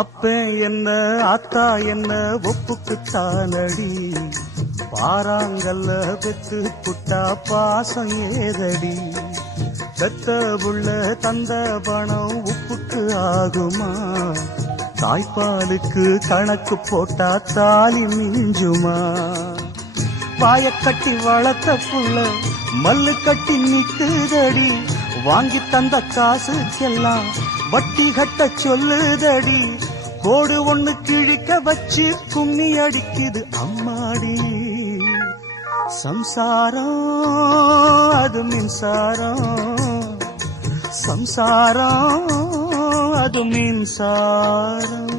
அப்ப என்ன அத்தா என்ன ஒப்புக்குத்தானடி, பாறாங்கல்ல பெத்து புட்டா பாசம் ஏதடி, பெத்த புள்ள தந்த பணம் உப்புக்கு ஆகுமா, தாய்ப்பாலுக்கு கணக்கு போட்டா தாலி மிஞ்சுமா, வாய கட்டி வளர்த்த புள்ள மல்லு கட்டி நிக்குதடி, வாங்கி தந்த காசுக்கெல்லாம் வட்டி கட்ட சொல்லுதடி, கோடு ஒண்ணு கிழிக்க வச்சு கும்மி அடிக்குது அம்மாடி, சம்சாரம் அது மின்சாரம், சம்சாரம் அது மின்சாரம்.